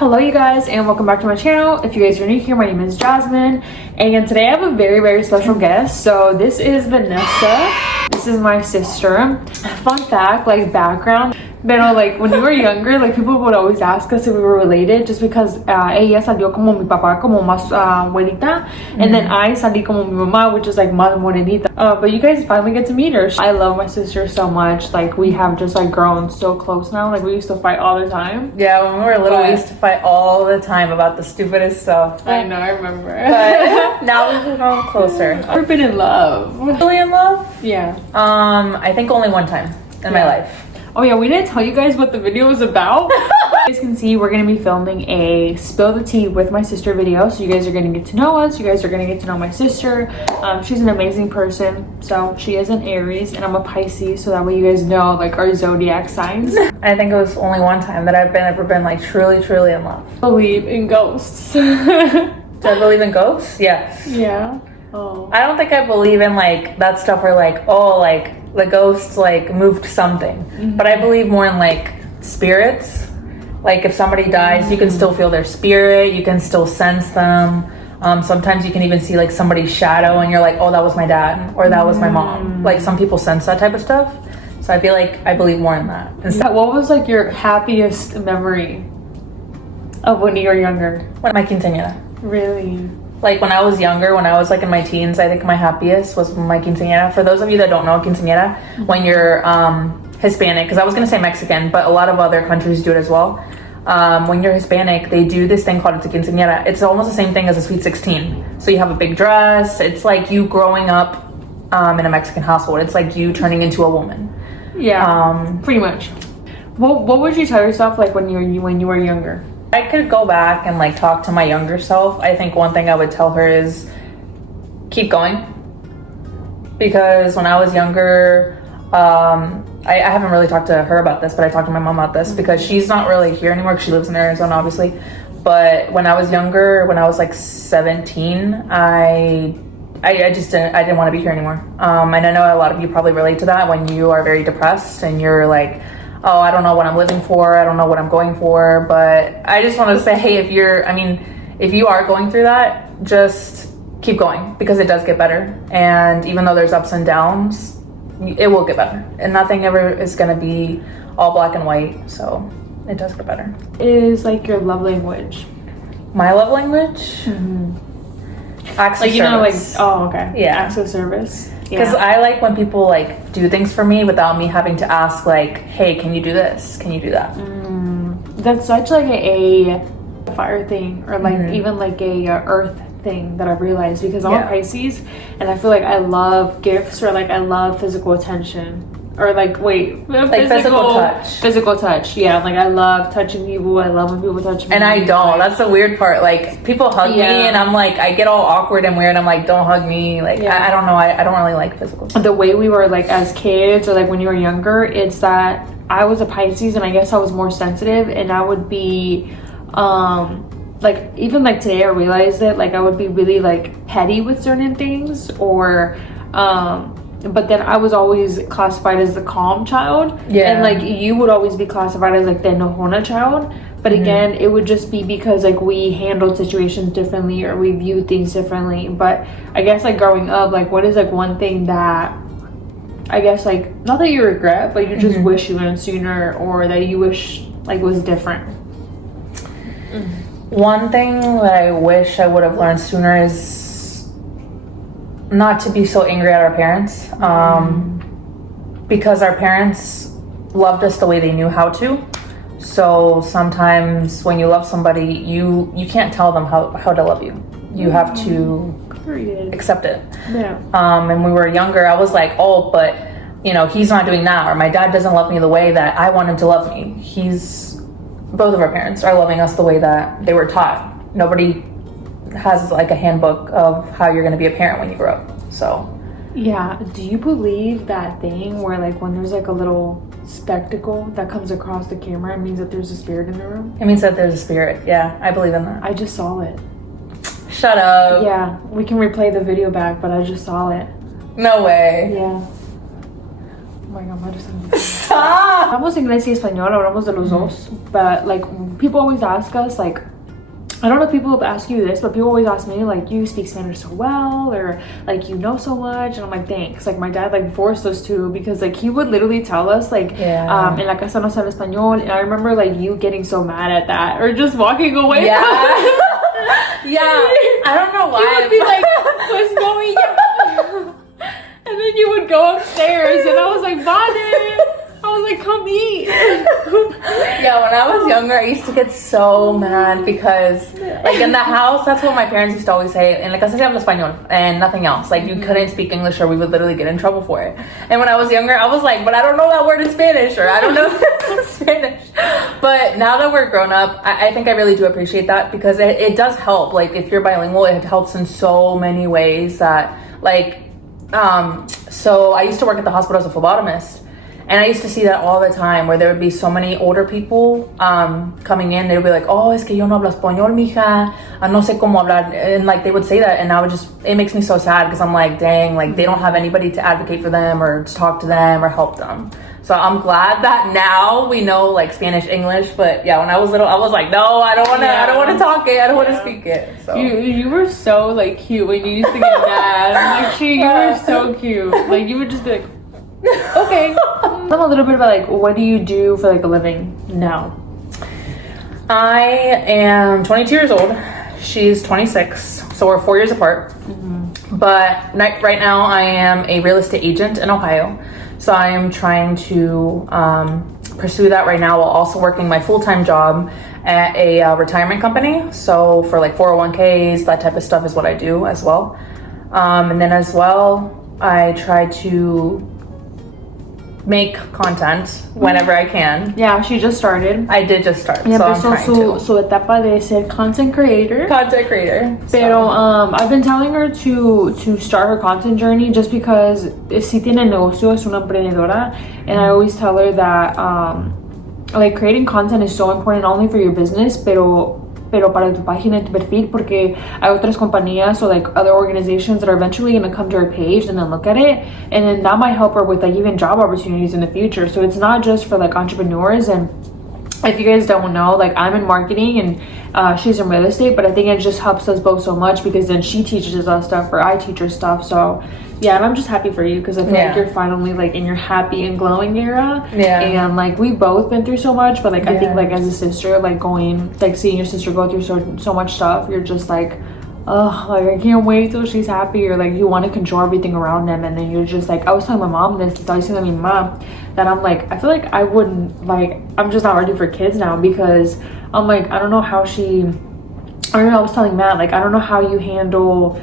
Hello you guys and welcome back to my channel. If you guys are new here, my name is Jasmine and today I have a very special guest. So this is Vanessa. This is my sister. Fun fact, like background, pero like when we were younger, like people would always ask us if we were related just because ella salió como mi papá, como más güerita, and then I salí como mi mamá, which is like más morenita. But you guys finally get to meet her. I love my sister so much. Like we have just like grown so close now. Like we used to fight all the time. Yeah, when we were little, we used to fight all the time about the stupidest stuff. I know, I remember. But now we've grown closer. I've been in love. Really in love? Yeah. I think only one time in my life. Oh yeah, we didn't tell you guys what the video was about. You guys can see we're gonna be filming a spill the tea with my sister video, so you guys are gonna get to know us. You guys are gonna get to know my sister. She's an amazing person. So she is an Aries and I'm a Pisces, so that way you guys know like our zodiac signs. I think it was only one time that I've ever been like truly in love. Believe in ghosts. Do I believe in ghosts? Yes. Yeah. Oh. I don't think I believe in like that stuff where like, oh, like the ghosts like moved something. But I believe more in like spirits. Like if somebody dies, you can still feel their spirit, you can still sense them. Sometimes you can even see like somebody's shadow and you're like, oh, that was my dad or that was my mom. Like some people sense that type of stuff. So I feel like I believe more in that. What was like your happiest memory of when you were younger? When my quinceañera. Really? Like when I was younger, when I was like in my teens, I think my happiest was my quinceañera. For those of you that don't know quinceañera, when you're Hispanic, because I was gonna say Mexican, but a lot of other countries do it as well. When you're Hispanic, they do this thing called a quinceañera. It's almost the same thing as a sweet 16. So you have a big dress. It's like you growing up in a Mexican household. It's like you turning into a woman. Yeah, pretty much. What would you tell yourself like when you were younger? I could go back and like talk to my younger self. I think one thing I would tell her is keep going, because when I was younger, I haven't really talked to her about this, but I talked to my mom about this because she's not really here anymore because she lives in Arizona, obviously. But when I was younger, when I was like 17, I didn't want to be here anymore. And I know a lot of you probably relate to that when you are very depressed and you're like, oh, I don't know what I'm living for, I don't know what I'm going for. But I just want to say, hey, if you are going through that, just keep going, because it does get better. And even though there's ups and downs, it will get better. And nothing ever is going to be all black and white, so it does get better. Is like your love language? My love language? Acts of service. Like, oh, okay. Yeah. Acts of service. Because I like when people like do things for me without me having to ask like, hey, can you do this? Can you do that? That's such like a fire thing, or like even like a earth thing that I've realized, because I'm a Pisces and I feel like I love gifts, or like I love physical attention, or like physical touch. Yeah, like I love touching people. I love when people touch me. And I don't. That's the weird part. Like people hug me and I'm like, I get all awkward and weird. I'm like, don't hug me. Like I don't know. I don't really like physical touch. The way we were like as kids, or like when you were younger, it's that I was a Pisces and I guess I was more sensitive, and I would be like even like today I realized that like I would be really like petty with certain things, or but then I was always classified as the calm child, and like you would always be classified as like the enojona child. But again, it would just be because like we handled situations differently, or we viewed things differently. But I guess like growing up, like what is like one thing that I guess like not that you regret, but you just wish you learned sooner, or that you wish like was different? One thing that I wish I would have learned sooner is not to be so angry at our parents, because our parents loved us the way they knew how to. So sometimes when you love somebody, you can't tell them how to love you. You have to accept it. And when we were younger, I was like, oh, but you know, he's not doing that, or my dad doesn't love me the way that I want him to love me. Both of our parents are loving us the way that they were taught. Nobody has like a handbook of how you're going to be a parent when you grow up. So yeah, do you believe that thing where like when there's like a little spectacle that comes across the camera, it means that there's a spirit in the room? It means that there's a spirit. Yeah, I believe in that. I just saw it. Shut up. Yeah, we can replay the video back, but I just saw it. No way. Yeah. my god, madre santa. Stop! Hablamos inglés y español, hablamos de los dos. But like, people always ask us, like, I don't know if people ask you this, but people always ask me, like, you speak Spanish so well, or like, you know so much. And I'm like, thanks. Like, my dad like forced us to, because like he would literally tell us like, en la casa no se habla español. And I remember like you getting so mad at that, or just walking away. Yeah. Yeah. I don't know why. He would be like, pues no, y ya. And then you would go upstairs, and I was like, Vane. I was like, come eat. Yeah, when I was younger, I used to get so mad because, like, in the house, that's what my parents used to always say. En la casa se habla español and nothing else. Like, you couldn't speak English, or we would literally get in trouble for it. And when I was younger, I was like, but I don't know that word in Spanish, or I don't know Spanish. But now that we're grown up, I think I really do appreciate that, because it does help. Like, if you're bilingual, it helps in so many ways that, like, so I used to work at the hospital as a phlebotomist. And I used to see that all the time, where there would be so many older people coming in. They would be like, oh, es que yo no hablo español, mija. No sé cómo hablar. And like, they would say that, and I would just, it makes me so sad, because I'm like, dang, like they don't have anybody to advocate for them, or to talk to them, or help them. So I'm glad that now we know like Spanish, English. But yeah, when I was little, I was like, no, I don't want to. I don't want to talk it. I don't want to speak it. So you were so like cute when you used to get mad. Like, you were so cute. Like, you would just be like, okay. Tell me a little bit about like, what do you do for like a living now? I am 22 years old. She's 26, so we're 4 years apart. But right now I am a real estate agent in Ohio. So I am trying to pursue that right now, while also working my full-time job at a retirement company. So for like 401ks, that type of stuff is what I do as well. And then as well, I try to make content whenever I can. Yeah, she just started. I did just start, Yeah, so I'm trying to. Su etapa de ser content creator. Content creator. Pero I've been telling her to start her content journey, just because si tiene negocio, es una emprendedora, and I always tell her that like, creating content is so important, not only for your business, pero para tu página y tu perfil, porque hay otras compañías or like other organizations that are eventually going to come to her page and then look at it, and then that might help her with like even job opportunities in the future. So it's not just for like entrepreneurs. And if you guys don't know, like, I'm in marketing and she's in real estate, but I think it just helps us both so much, because then she teaches us stuff or I teach her stuff. So yeah, and I'm just happy for you, because I feel like you're finally like in your happy and glowing era. Yeah. And like, we've both been through so much, but like, I think like as a sister, like seeing your sister go through so much stuff, you're just like, oh, like, I can't wait till she's happy, or like, you want to control everything around them. And then you're just like, I was telling my mom this, I was telling my mom that I'm like, I feel like I wouldn't, like, I'm just not ready for kids now, because I'm like, I don't know how I was telling Matt, like, I don't know how you handle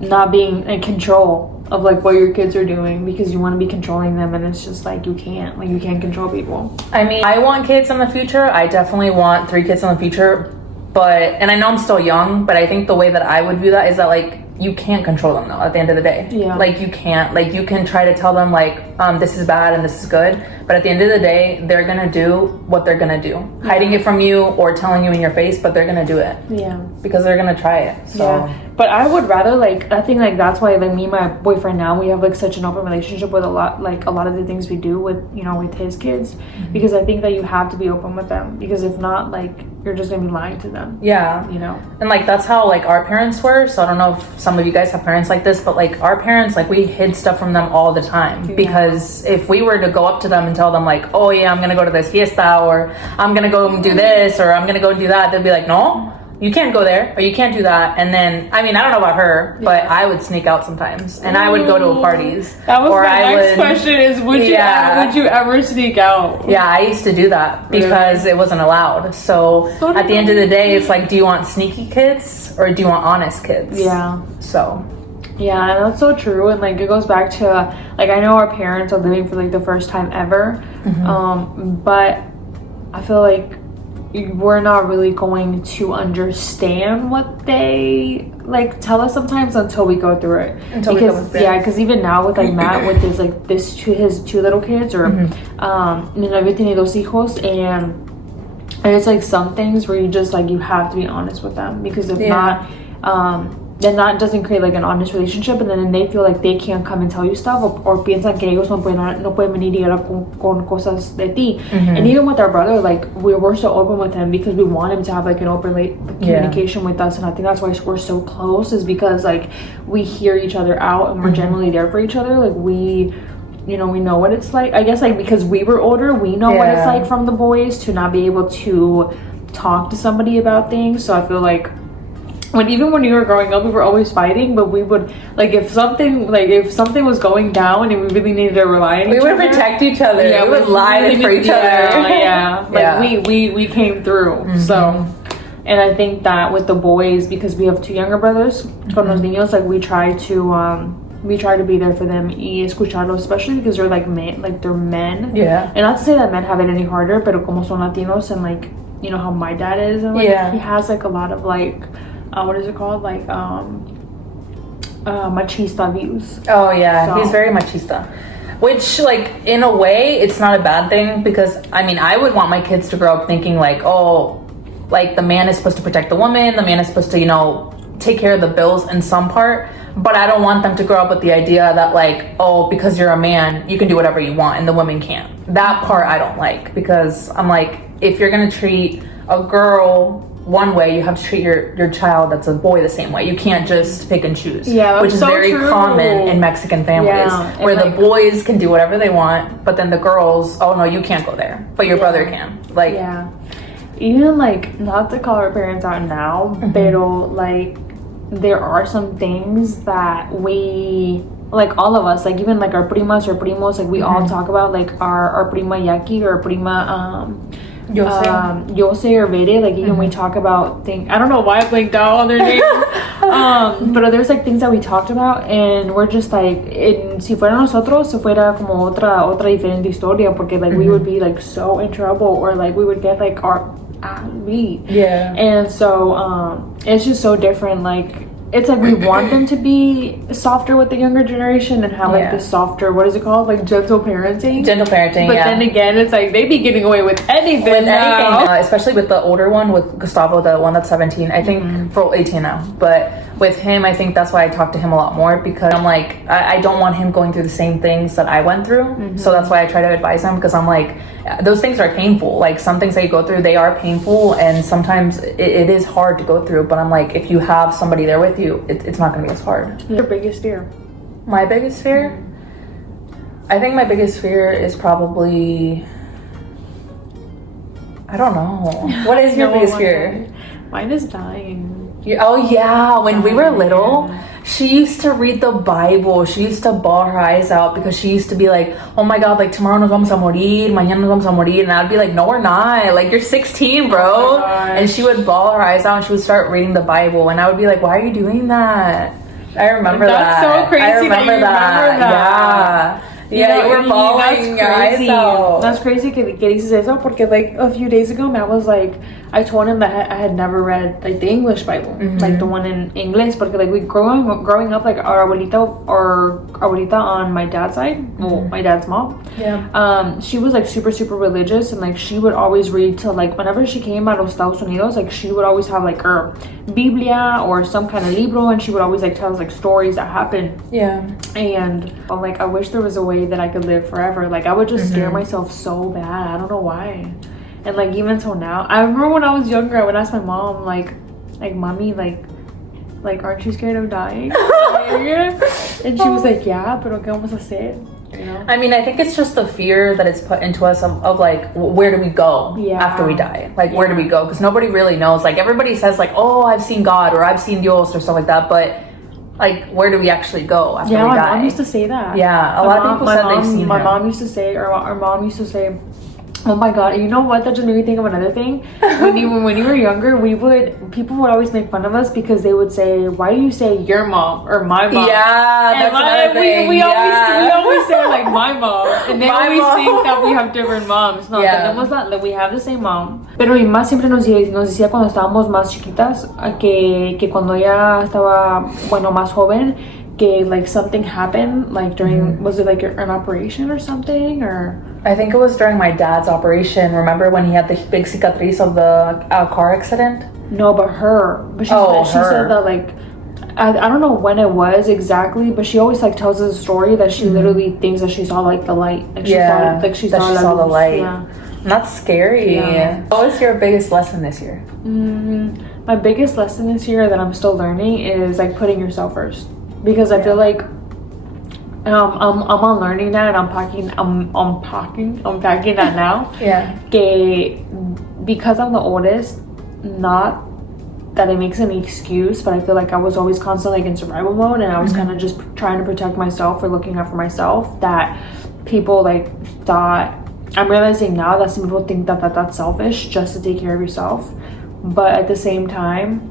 not being in control of like what your kids are doing, because you want to be controlling them, and it's just like, you can't control people. I mean, I want kids in the future. I definitely want 3 kids in the future. But, and I know I'm still young, but I think the way that I would view that is that, like, you can't control them though at the end of the day. Yeah. Like, you can't, like, you can try to tell them like, this is bad and this is good, but at the end of the day, they're gonna do what they're gonna do. Yeah. Hiding it from you or telling you in your face, but they're gonna do it. Yeah. Because they're gonna try it. So. Yeah. But I would rather, like, I think like that's why like me and my boyfriend now, we have like such an open relationship with a lot of the things we do with, you know, with his kids, because I think that you have to be open with them, because if not, like, you're just gonna be lying to them. Yeah. You know? And like, that's how like our parents were. So I don't know if some of you guys have parents like this, but like our parents, like, we hid stuff from them all the time. Because if we were to go up to them and tell them like, oh yeah, I'm gonna go to this fiesta, or I'm gonna go and do this, or I'm gonna go do that, they'd be like, no, you can't go there, or you can't do that. And then, I mean, I don't know about her, but I would sneak out sometimes, and I would go to parties. That was my next question is, would you ever sneak out? Yeah, I used to do that because it wasn't allowed. So at the end of the day, it's like, do you want sneaky kids or do you want honest kids? Yeah. So. Yeah, and that's so true. And like, it goes back to like, I know our parents are living for like the first time ever, but I feel like we're not really going to understand what they like tell us sometimes until we go through it. Because even now with like Matt with his two little kids, or David tiene 2 hijos, and it's like some things where you just like, you have to be honest with them, because if not, then that doesn't create like an honest relationship, and then they feel like they can't come and tell you stuff, or piensan que ellos no pueden venir y hablar con cosas de ti. And even with our brother, like we're so open with him because we want him to have like an open communication with us, and I think that's why we're so close, is because like we hear each other out and we're generally there for each other. Like we know what it's like, I guess, like because we were older, we know what it's like from the boys to not be able to talk to somebody about things. So I feel like even when we were growing up, we were always fighting, but we would like if something was going down and we really needed to rely on each other, we would protect each other. Yeah, we would lie for each other. We came through. So, and I think that with the boys, because we have 2 younger brothers, con los niños, like we try to be there for them y escucharlos, especially because they're like men, like they're men. Yeah. And not to say that men have it any harder, pero como son Latinos, and like you know how my dad is, and like he has like a lot of like what is it called, like machista views. Oh yeah, so he's very machista, which like in a way it's not a bad thing, because I mean I would want my kids to grow up thinking like, oh, like the man is supposed to protect the woman, the man is supposed to take care of the bills in some part, but I don't want them to grow up with the idea that like, oh, because you're a man you can do whatever you want and the women can't. That part I don't like, because I'm like, if you're gonna treat a girl one way, you have to treat your child that's a boy the same way. You can't just pick and choose, which is so very common in Mexican families, where the boys can do whatever they want, but then the girls, oh no, you can't go there, but your brother can. Like even like, not to call our parents out now, pero like there are some things that we, like all of us, like even like our primas or primos, like we all talk about, like our prima Yaki or prima Yose or Vede, like even we talk about things, I don't know why I blanked out on their name, but there's like things that we talked about, and we're just like, si fuera nosotros, se fuera como otra diferente historia, porque like we would be like so in trouble, or like we would get like our ass beat. And so it's just so different. Like it's like we want them to be softer with the younger generation and have like this softer, what is it called, like gentle parenting. But then again, it's like they be getting away with anything now. Especially with the older one, with Gustavo, the one that's 17, I think, for 18 now, but with him I think that's why I talk to him a lot more, because I'm like, I don't want him going through the same things that I went through. So that's why I try to advise him, because I'm like, those things are painful. Like some things that you go through, they are painful, and sometimes it is hard to go through, but I'm like, if you have somebody there with you, it's not going to be as hard. Your biggest fear? My biggest fear? I think my biggest fear is probably, I don't know. What is your biggest fear? Mine is dying. Oh yeah, when we were little, she used to read the Bible. She used to bawl her eyes out, because she used to be like, oh my god, like tomorrow nos vamos a morir, mañana nos vamos a morir, and I'd be like, no we're not, like you're 16 bro. And she would bawl her eyes out and she would start reading the Bible, and I would be like, why are you doing that? I remember That's that. So crazy. I remember that. Yeah, you were bawling your eyes out. That's crazy que dices eso, porque like a few days ago, Matt was like, I told him that I had never read like the English Bible, like the one in English, porque like we growing up, like our abuelita on my dad's side, well, my dad's mom, she was like super religious, and like she would always read till like whenever she came out of Estados Unidos, like she would always have like her Biblia or some kind of libro, and she would always like tell us like stories that happened. And I'm like, I wish there was a way that I could live forever. Like I would just scare myself so bad. I don't know why. And like even till now, I remember when I was younger, I would ask my mom like mommy, like aren't you scared of dying? And she was like, yeah, pero qué vamos a hacer? You know? I mean, I think it's just the fear that it's put into us of like, where do we go after we die? Like, where do we go? Because nobody really knows. Like everybody says like, oh, I've seen God, or I've seen Dios, or stuff like that, but like, where do we actually go after we die? My mom used to say that. Yeah, a lot of people said they've seen my mom used to say, or our mom used to say, oh my god, you know what, that just made me think of another thing. When you were younger, people would always make fun of us because they would say, why do you say your mom or my mom? Yeah, that's another thing. We always say like my mom, and they always think that we have different moms. No, tenemos like we have the same mom. Pero mi mamá siempre nos decía cuando estábamos más chiquitas, que cuando ella estaba, bueno, más joven, que like something happened, like during, was it like an operation or something, or? I think it was during my dad's operation. Remember when he had the big cicatrice of the car accident? No, but she said that like, I don't know when it was exactly, but she always like tells us a story that she literally thinks that she saw like the light. Like she saw, like she saw the light. Yeah. And that's scary. Yeah. What was your biggest lesson this year? My biggest lesson this year that I'm still learning is like putting yourself first, because I feel like I'm on learning that, and I'm packing that now. Yeah. Because I'm the oldest, not that it makes any excuse, but I feel like I was always constantly like in survival mode, and I was kind of just trying to protect myself or looking out for myself, that people like thought. I'm realizing now that some people think that that's selfish, just to take care of yourself. But at the same time,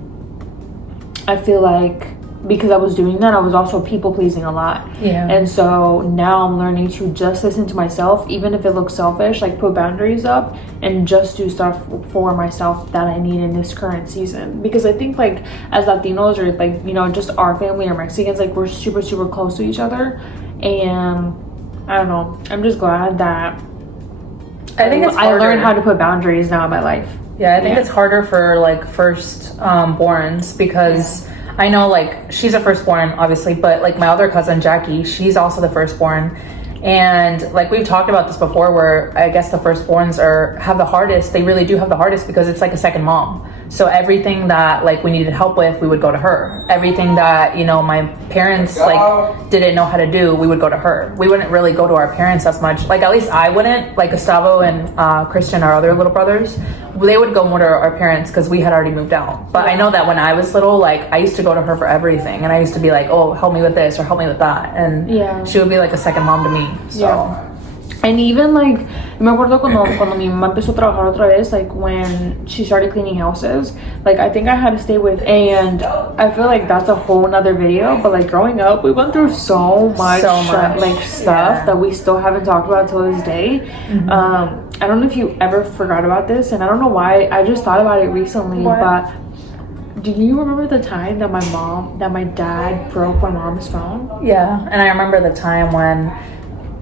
I feel like because I was doing that, I was also people pleasing a lot. Yeah. And so now I'm learning to just listen to myself, even if it looks selfish, like put boundaries up and just do stuff for myself that I need in this current season. Because I think like as Latinos, or like, you know, just our family or Mexicans, like we're super, super close to each other. And I don't know, I'm just glad that I think I learned how to put boundaries now in my life. Yeah, I think it's harder for like first borns, because I know like she's a firstborn obviously, but like my other cousin Jackie, she's also the firstborn. And like we've talked about this before, where I guess the firstborns have the hardest. They really do have the hardest, because it's like a second mom. So everything that like we needed help with, we would go to her. Everything that, you know, my parents like didn't know how to do, we would go to her. We wouldn't really go to our parents as much. Like at least I wouldn't. Like Gustavo and Christian, our other little brothers, they would go more to our parents because we had already moved out. But I know that when I was little, like I used to go to her for everything, and I used to be like, oh, help me with this or help me with that, and she would be like a second mom to me. So and even like me acuerdo cuando mi mamá empezó a trabajar otra vez, like when she started cleaning houses, like I think I had to stay with, and I feel like that's a whole nother video, but like growing up we went through so much like stuff that we still haven't talked about till this day. I don't know if you ever forgot about this, and I don't know why, I just thought about it recently. But do you remember the time that my dad broke my mom's phone? Yeah, and I remember the time when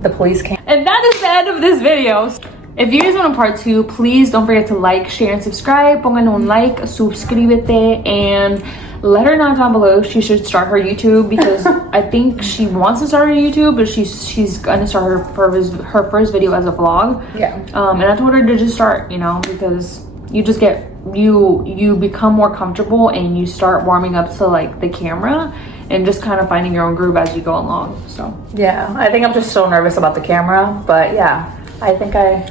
the police came. And that is the end of this video. If you guys want a part 2, please don't forget to like, share, and subscribe. Pongan un like, suscríbete, and let her know down below if she should start her YouTube, because I think she wants to start her YouTube, but she's gonna start her first video as a vlog. Yeah. And I told her to just start, you know, because you just get you become more comfortable, and you start warming up to like the camera, and just kind of finding your own groove as you go along. So yeah, I think I'm just so nervous about the camera, but yeah, I think I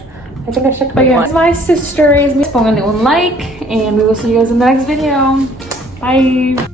should click one. My sister is pongan un like, and we will see you guys in the next video. Bye.